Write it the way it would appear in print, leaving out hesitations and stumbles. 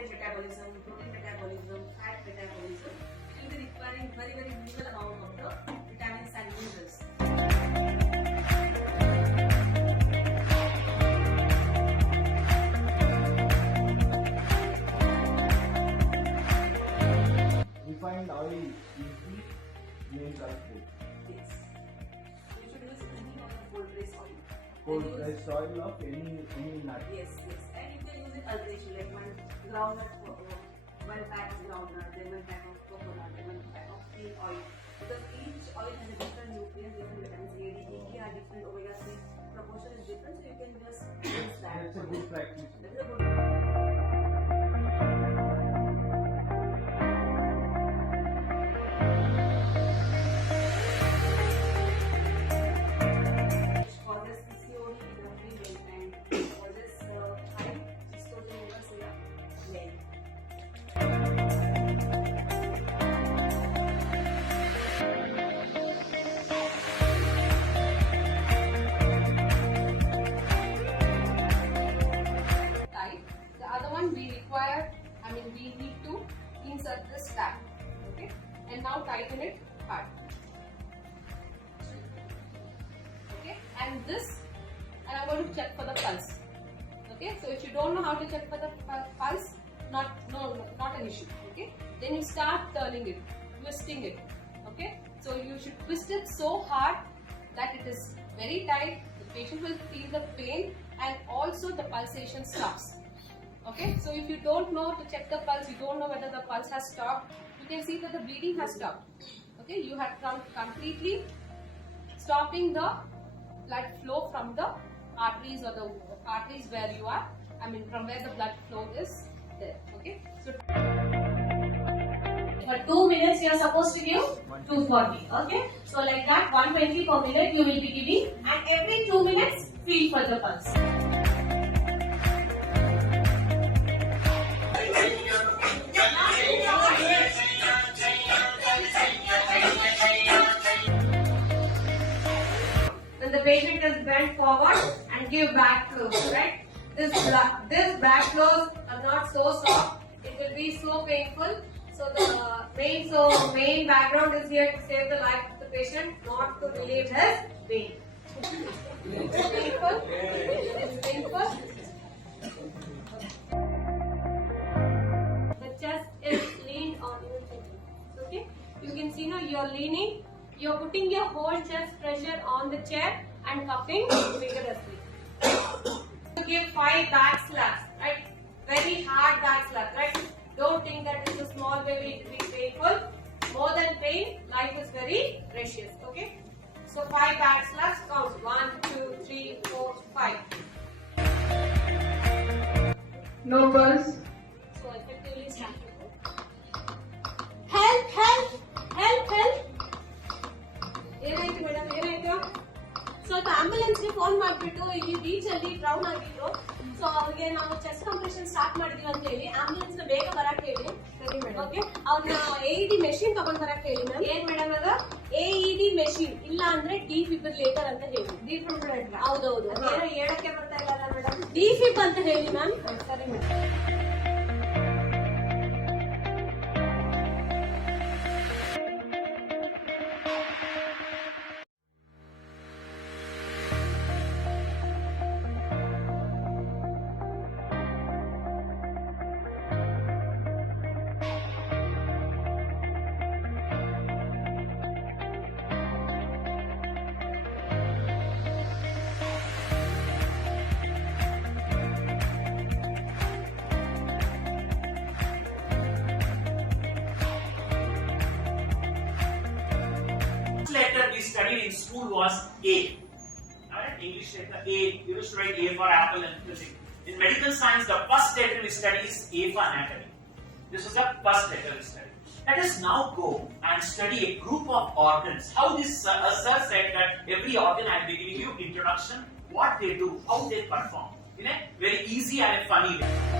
carbohydrate metabolism, protein metabolism, fat metabolism. It will be requiring very minimal amount of the vitamins and minerals. Refined oil is the main food. Yes. You should use any kind of cold pressed oil. Cold pressed oil of any nut. Yes. And you can use it alternation, like one groundnut, one pack of groundnut, then one pack of coconut, then one pack of pea oil. Because each oil has a different nutrients, different vitamins A, D, E, K are different, omega 3 proportion is different, so you can just use that. That's a good practice. That's a good for this PCOD, Rvim, and for this high estrogen levels in men. Type. The other one we need to insert this tag. Okay, and now tighten it hard. Okay, and I'm going to check for the pulse. Okay, so if you don't know how to check for the pulse, not an issue. Okay, then you start turning it, twisting it. Okay, so you should twist it so hard that it is very tight. The patient will feel the pain and also the pulsation stops. Okay, so if you don't know to check the pulse, you don't know whether the pulse has stopped, you can see that the bleeding has stopped. Okay, you have completely stopping the blood flow from the arteries or the arteries where you are, from where the blood flow is there. Okay, so for 2 minutes you are supposed to give 240. Okay, so like that 120 per minute you will be giving, and every 2 minutes feel for the pulse. When the patient is bent forward and give back flows, right? This back flows are not so soft. It will be so painful. So the main background is here to save the life of the patient, not to relieve his pain. It's painful. It's painful. The chest is leaned on your chest. Okay? You can see now you're leaning. You're putting your whole chest pressure on the chair and cuffing vigorously. You give 5 back slaps, right? Very hard back slaps, right? Don't think that it's a small way will be painful. More than pain, life is very precious, okay? So 5 back slaps, count 1, 2, 3, 4, 5. No pulse. So effectively start. Help! ಏನಾಯ್ತು madam ಏನಾಯ್ತು so ambulance ಗೆ phone ಮಾಡ್ಬಿಟ್ಟು ಇಲ್ಲಿ beach ಅಲ್ಲಿ drown ಆಗಿದ್ರು. So ಅವ್ರಿಗೆ ನಾವು chest compression start ಮಾಡಿದೀವಿ ಅಂತ ಹೇಳಿ ಆಂಬುಲೆನ್ಸ್ ನ ಬೇಗ ಬರಕ್ ಹೇಳಿ. ಓಕೆ, ಅವ್ರನ್ನ AED ಮೆಷಿನ್ ತಗೊಂಡ್ ಬರಕ್ ಹೇಳಿ ಮ್ಯಾಮ್. ಏನ್ ಮೇಡಮ್ ಅದು AED ಮೆಷಿನ್ ಇಲ್ಲ ಅಂದ್ರೆ ಡಿಫಿಬ್ರಿಲೇಟರ್ ಅಂತ ಹೇಳಿ. ಡಿಫಿಬ್ರಿಲೇಟರ್ ಹೌದೌದು, ಏನೋ ಹೇಳಕ್ಕೆ ಬರ್ತಾ ಇಲ್ಲ ಮೇಡಮ್. ಡಿಫಿಬ್ ಅಂತ ಹೇಳಿ ಮ್ಯಾಮ್. ಸರಿ madam. Letter we studied in school was A. Alright, English letter A. You used to write A for apple and everything. In medical science, the first letter we study is A for anatomy. This is the first letter we study. Let us now go and study a group of organs. How this sir said that every organ I am giving you introduction, what they do, how they perform, in a very easy and a funny way.